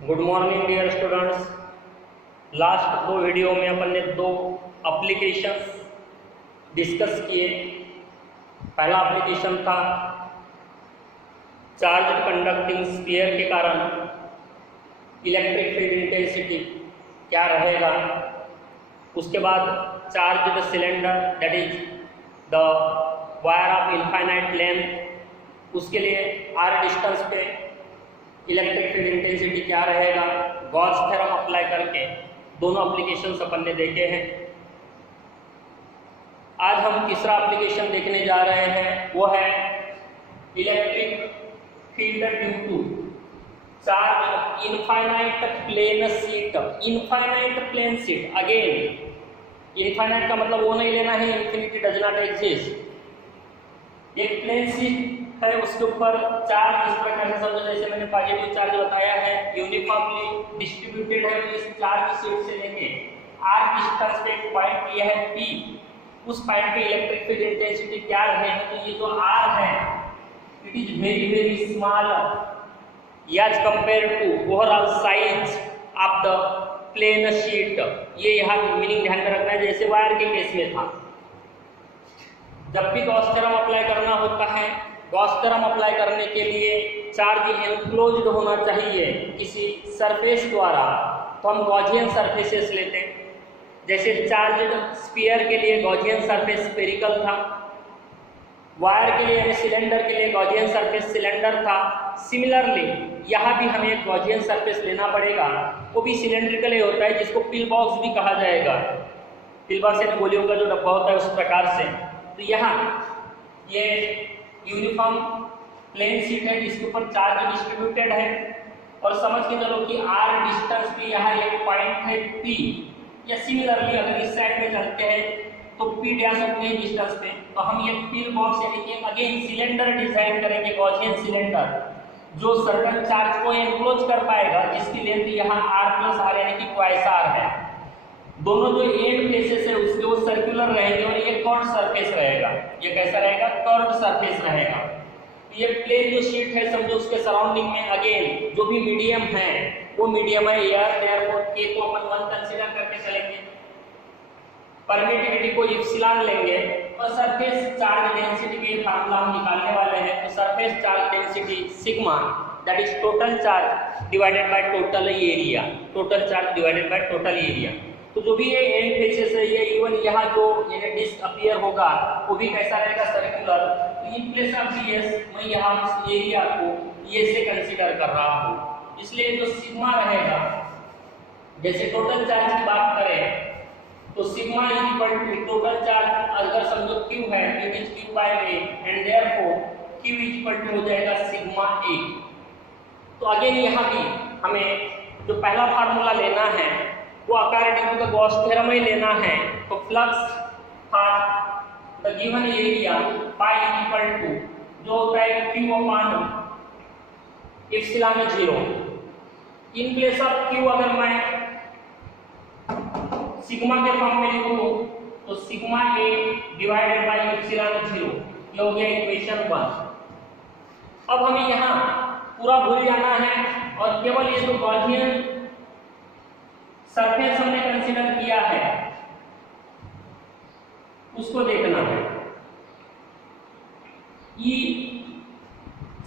Good morning dear students. Last दो video में अपन ने दो एप्लीकेशंस डिस्कस किए। पहला एप्लीकेशन था चार्ज कंडक्टिंग स्फीयर के कारण इलेक्ट्रिक फील्ड इंटेंसिटी क्या रहेगा। उसके बाद charge cylinder that is the wire of infinite length, उसके लिए आर डिस्टेंस पे इलेक्ट्रिक फील्ड इंटेंसिटी क्या रहेगा। गॉस थ्योरम अप्लाई करके दोनों एप्लीकेशंस अपन ने देखे हैं। आज हम तीसरा एप्लीकेशन देखने जा रहे हैं, वो है electric field due to charge infinite plane sheet. Infinite plane sheet, again infinite का मतलब वो नहीं लेना है इन्फिनिटी डज नॉट एग्जिस्ट। एक प्लेन शीट है, उसके ऊपर चार्ज इस प्रकार से समझो, जैसे मैंने पॉजिटिव चार्ज बताया है, यूनिफॉर्मली डिस्ट्रीब्यूटेड है। इस चार्ज शीट से लेके आर डिस्टेंस पे एक पॉइंट दिया है P, उस पॉइंट पे इलेक्ट्रिक फील्ड इंटेंसिटी क्या रहेगी। तो ये जो R है it is very very small as compare to overall size of the plane sheet. ये यहाँ मीनिंग ध्यान में रखना है, जैसे वायर के केस में था। जब भी गॉस थ्योरम अप्लाई करना होता है, गॉस थ्योरम अप्लाई करने के लिए चार्ज एनक्लोज्ड होना चाहिए किसी सरफेस द्वारा, तो हम गॉसियन सरफेसेस लेते हैं। जैसे चार्ज्ड स्फीयर के लिए गॉसियन सरफेस स्फेरिकल था, वायर के लिए यानी सिलेंडर के लिए गॉसियन सरफेस सिलेंडर था। सिमिलरली यहाँ भी हमें एक गॉसियन सरफेस लेना पड़ेगा, वो भी सिलेंड्रिकल होता है, जिसको पिल बॉक्स भी कहा जाएगा। पिल बॉक्स यानी गोलियों का जो डब्बा होता है उस प्रकार से। तो यहाँ ये यूनिफॉर्म प्लेन शीट है जिसके ऊपर चार्ज डिस्ट्रीब्यूटेड है, और समझ के चलो कि आर डिस्टेंस पे यहाँ एक पॉइंट है P, या सिमिलरली अगर इस साइड में चलते हैं तो P डैश अपने डिस्टेंस पे, तो हम ये पिल बॉक्स यानी कि अगेन सिलेंडर डिजाइन करेंगे, गॉसियन सिलेंडर जो सर्टन चार्ज को एनक्लोज कर पाएगा, जिसकी लेंथ यहाँ r+r यानी कि ट्वाइस r है। दोनों जो एंड फेसेस है उसके वो सर्कुलर रहेंगे, और ये कर्व्ड सरफेस रहेगा। ये कैसा रहेगा? कर्व्ड सरफेस रहेगा। ये प्लेन जो शीट है समझो, उसके सराउंडिंग में अगेन जो भी मीडियम है वो मीडियम है एयर, देयरफॉर k को अपन 1 कंसीडर करके चलेंगे, परमिटिविटी को एप्सिलॉन लेंगे, और सरफेस चार्ज डेंसिटी के फार्मूला हम निकालने वाले हैं। तो surface charge density sigma that is total charge divided by total area, total charge divided by total area. तो जो भी ये एंड फेसेस है, ये इवन यहाँ जो ये डिस्क अपीयर होगा वो भी कैसा रहेगा? सर्कुलर। तो इन प्लेस ऑफ ds मैं यहाँ इस एरिया को ये से कंसीडर कर रहा हूँ, इसलिए जो सिग्मा रहेगा, जैसे टोटल चार्ज की बात करें तो sigma is equal to total charge अगर समझो q है, it is q by a, and therefore q is equal to हो जाएगा सिग्मा a। तो अगेन यहाँ भी हमें जो पहला फार्मूला लेना है वो according to the Gauss theorem ही लेना है। तो flux for the given area pi is equal to जो होता है q upon epsilon 0। In place of q अगर मैं सिग्मा के फॉर्म में लिखूं तो sigma a divided by epsilon 0, ये हो गया इक्वेशन 1। अब हमें यहाँ पूरा भूल जाना है और केवल ये जो गॉसियन सरफेस हमने कंसीडर किया है उसको देखना है। ये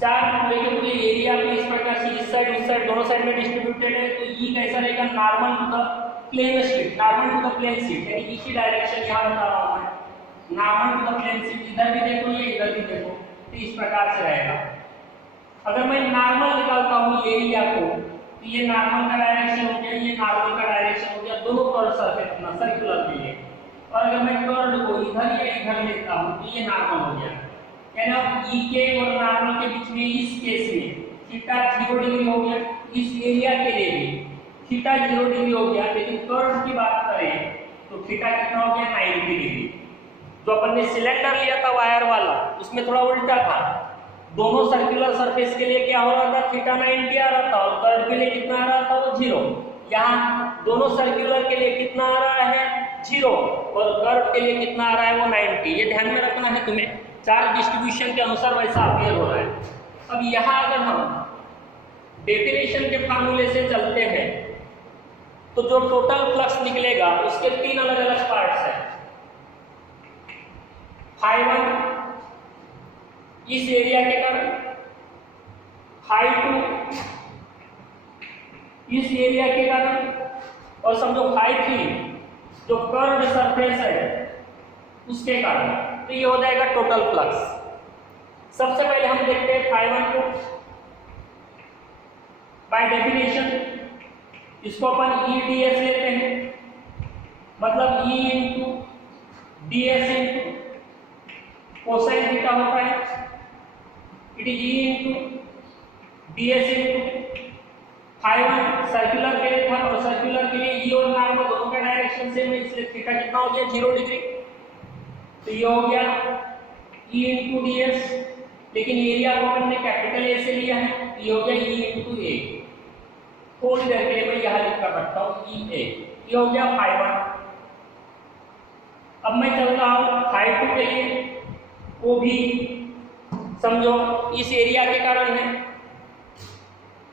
चार्ज पूरे के पूरे एरिया पे इस प्रकार से इस साइड उस साइड दोनों साइड में डिस्ट्रीब्यूटेड है। तो ये कैसा रहेगा? Normal to the plane sheet, normal to the plane sheet, यानी इसी डायरेक्शन यहाँ बता रहा हूँ मैं, normal to the plane sheet. इधर भी देखो या इधर भी देखो, तो इस प्रकार से रहेगा। अगर मैं नॉर्मल निकालता हूँ एरिया को, तो ये नॉर्मल का डायरेक्शन हो गया, ये नॉर्मल का डायरेक्शन हो गया, दोनों कर्व सरफेस अपना सर्कुलर के लिए। और अगर मैं कर्व को इधर या इधर लेता हूँ तो ये नॉर्मल हो गया। यानी अब ई के और नॉर्मल के बीच में इस केस में थीटा 0 डिग्री हो गया, इस एरिया के लिए भी थीटा 0 डिग्री हो गया। लेकिन कर्व की बात करें तो थीटा कितना हो गया? 90 डिग्री। जो अपन ने सिलेंडर लिया था वायर वाला, उसमें थोड़ा उल्टा था। दोनों सर्कुलर सरफेस के लिए क्या हो रहा था? थीटा 90 आ रहा था, और कर्व के लिए कितना आ रहा था? वो 0। यहाँ दोनों सर्कुलर के लिए कितना आ रहा है? 0, और कर्व के लिए कितना आ रहा है? वो 90। ये ध्यान में रखना है तुम्हें, चार्ज डिस्ट्रीब्यूशन के अनुसार वैसा अपीयर हो रहा है। अब यहाँ अगर हम डेफिनेशन के फार्मूले से चलते हैं तो जो टोटल फ्लक्स निकलेगा उसके 3 अलग अलग पार्ट्स हैं। φ1 इस एरिया के कारण, φ2 इस एरिया के कारण, और समझो φ3 जो कर्व्ड सरफेस है उसके कारण। तो ये हो जाएगा टोटल फ्लक्स। सबसे पहले हम देखते हैं φ1 को। बाय डेफिनेशन इसको अपन ई डी एस लेते हैं, मतलब E into D S into cosine theta होता है। It is E into D S into φ1 circular के लिए था, और सर्कुलर के लिए ई और नॉर्मल दोनों का डायरेक्शन सेम है, इसलिए थीटा कितना हो गया 0 डिग्री। तो ये हो गया ई इंटू डी एस, लेकिन एरिया को हमने कैपिटल ए से लिया है, ये हो गया ई इंटू ए। थोड़ी देर के लिए मैं यहां लिख कर रखता हूं ई ए। ये हो गया φ1। अब मैं चल रहा हूं φ2 के लिए, वो भी समझो इस एरिया के कारण है।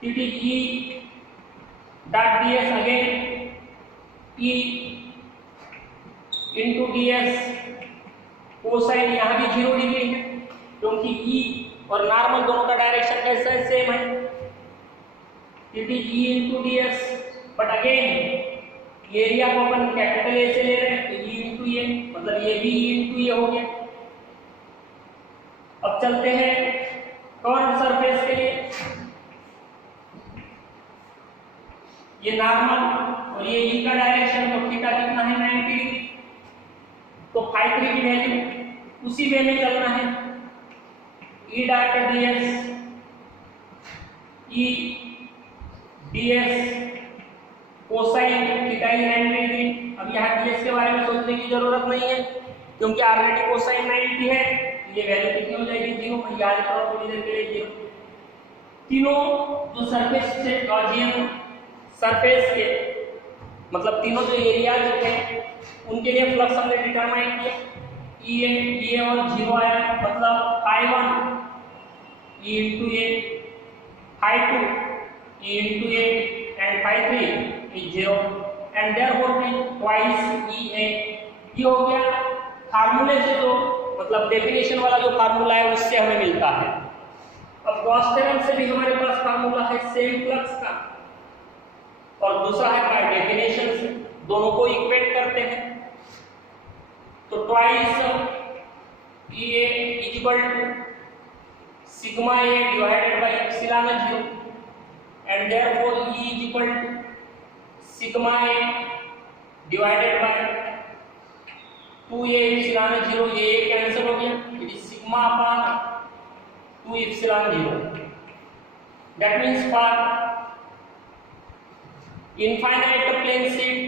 It is E dot D S again E into D S cosine, यहाँ भी 0 डिग्री है क्योंकि ई और नॉर्मल दोनों का डायरेक्शन कैसा है, सेम है। It is E into D S, but again area को अपन कैपिटल ए से ले रहे हैं, तो ई इंटू ए, मतलब ये भी ई इंटू ए हो गया। अब चलते हैं कर्व्ड सरफेस के लिए। ये नॉर्मल और ये ई का डायरेक्शन, तो थीटा कितना है 90 डिग्री। तो φ3 की वैल्यू उसी वे में चलना है, E dot D S E D S cosine theta 90 degree. अब यहाँ डी एस के बारे में सोचने की जरूरत नहीं है क्योंकि ऑलरेडी कोसाइन 90 है। ये वैल्यू कितनी हो जाएगी 0। मैं याद कर रहा हूँ थोड़ी देर के लिए 0। तीनों जो सरफेस से गॉसियन सरफेस के, मतलब तीनों जो एरियाज थे उनके लिए फ्लक्स हमने डिटरमाइन किया। ई ए और 0 आया, मतलब φ1 E into A, φ2 E into A and φ3 is 0 and therefore twice E A. ये हो गया फार्मूले से, जो मतलब डेफिनेशन वाला जो फार्मूला है उससे हमें मिलता है। अब गॉस थ्योरम से भी हमारे पास फार्मूला है सेम फ्लक्स का, और दूसरा है बाय डेफिनेशन से, दोनों को इक्वेट करते हैं। तो twice E A is equal to sigma A divided by epsilon 0 and therefore E is equal to sigma A divided by 2a epsilon 0। ये कैंसिल हो गया, it is sigma upon 2 epsilon 0। That means for infinite plane sheet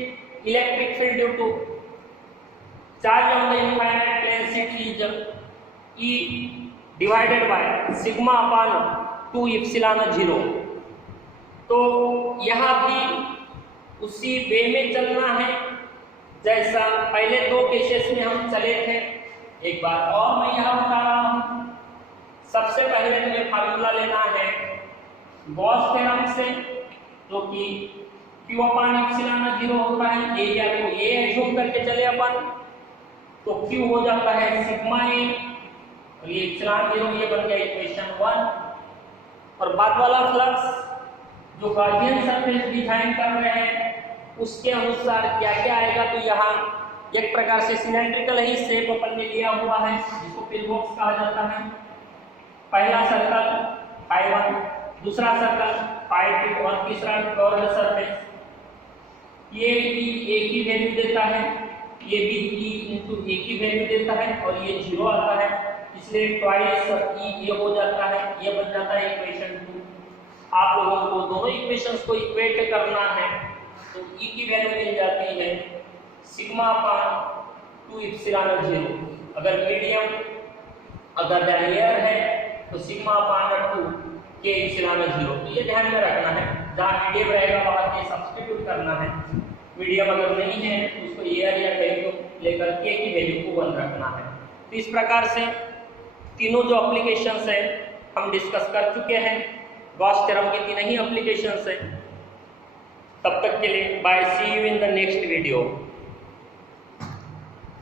electric field due to charge on the infinite plane sheet is E divided by sigma upon 2 epsilon 0। तो यहाँ भी उसी वे में चलना है जैसा पहले 2 केसेस में हम चले थे। एक बार और मैं यहाँ बता रहा हूँ। सबसे पहले तुम्हें फार्मूला लेना है गॉस थ्योरम से, जो कि Q अपॉन एप्सिलॉन 0 होता है। एरिया को A एज्यूम करके चले अपन, तो Q हो जाता है सिग्मा A और ये एप्सिलॉन 0, ये बन गया इक्वेशन 1। और बाद वाला फ्लक्स जो गॉसियन सरफेस डिजाइन कर रहे हैं उसके अनुसार क्या क्या आएगा, तो यहाँ एक प्रकार से सिलेंड्रिकल ही शेप अपन ने लिया हुआ है जिसको पिल बॉक्स कहा जाता है। पहला सर्कल φ1, दूसरा सर्कल φ2 और तीसरा कर्व्ड सरफेस। ये भी a की वैल्यू देता है, ये भी e इंटू a की वैल्यू देता है, और ये 0 आता है, इसलिए ट्वाइस e ये हो जाता है। ये बन जाता है इक्वेशन 2। आप लोगों को दोनों इक्वेशंस को इक्वेट करना है, तो e की वैल्यू मिल जाती है सिग्मा अपॉन 2 एप्सिलॉन 0। अगर मीडियम अगर एयर है तो सिग्मा अपॉन 2 के एप्सिलॉन 0। तो ये ध्यान में रखना है, जहाँ मीडियम रहेगा वहाँ के सब्स्टिट्यूट करना है। मीडियम अगर नहीं है तो उसको एयर या कहीं को लेकर के की वैल्यू को 1 रखना है। तो इस प्रकार से तीनों जो एप्लीकेशंस हैं हम डिस्कस कर चुके हैं। गॉस थ्योरम के 3 ही एप्लीकेशंस है। तब तक के लिए bye, see you in the next video.